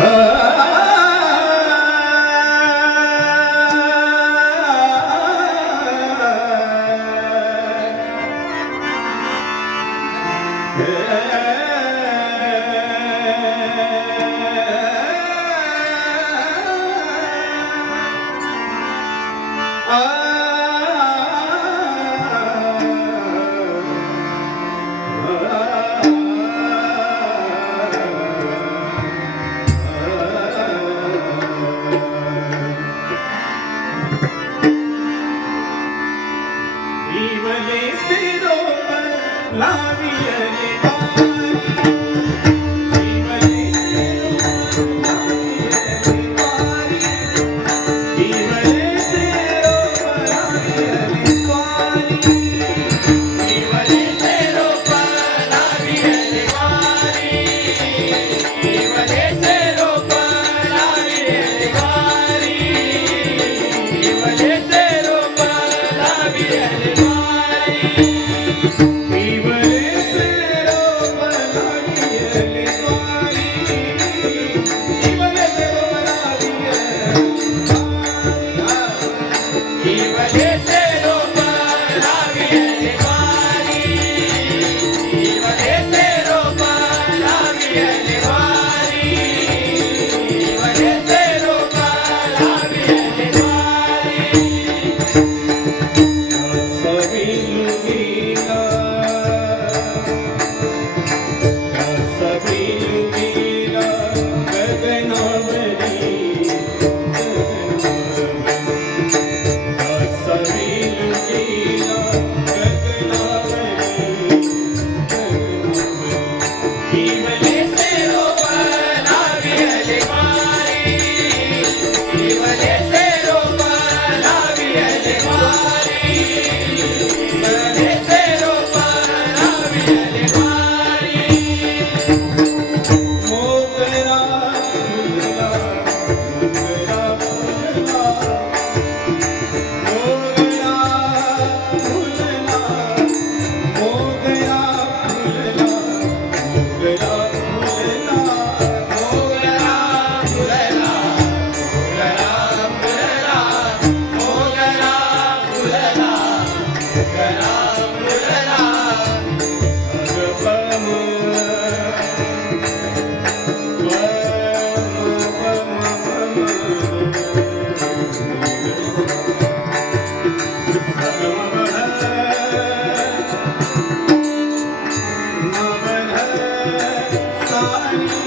Yeah. We will it don't matter, love.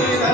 Amen.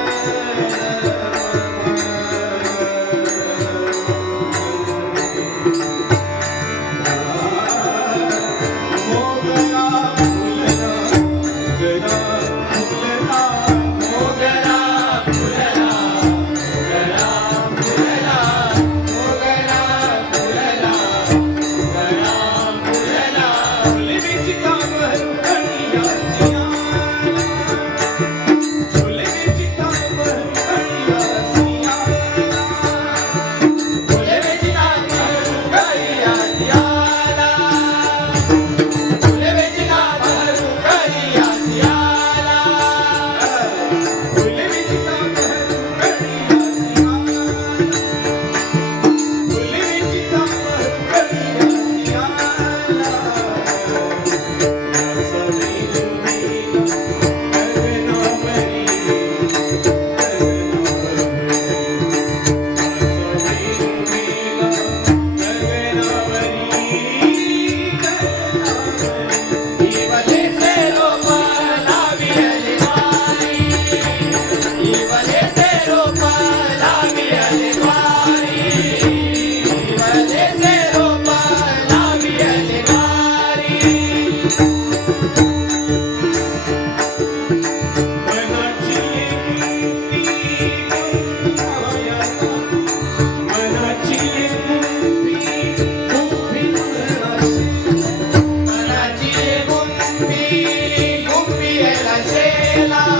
Yeah.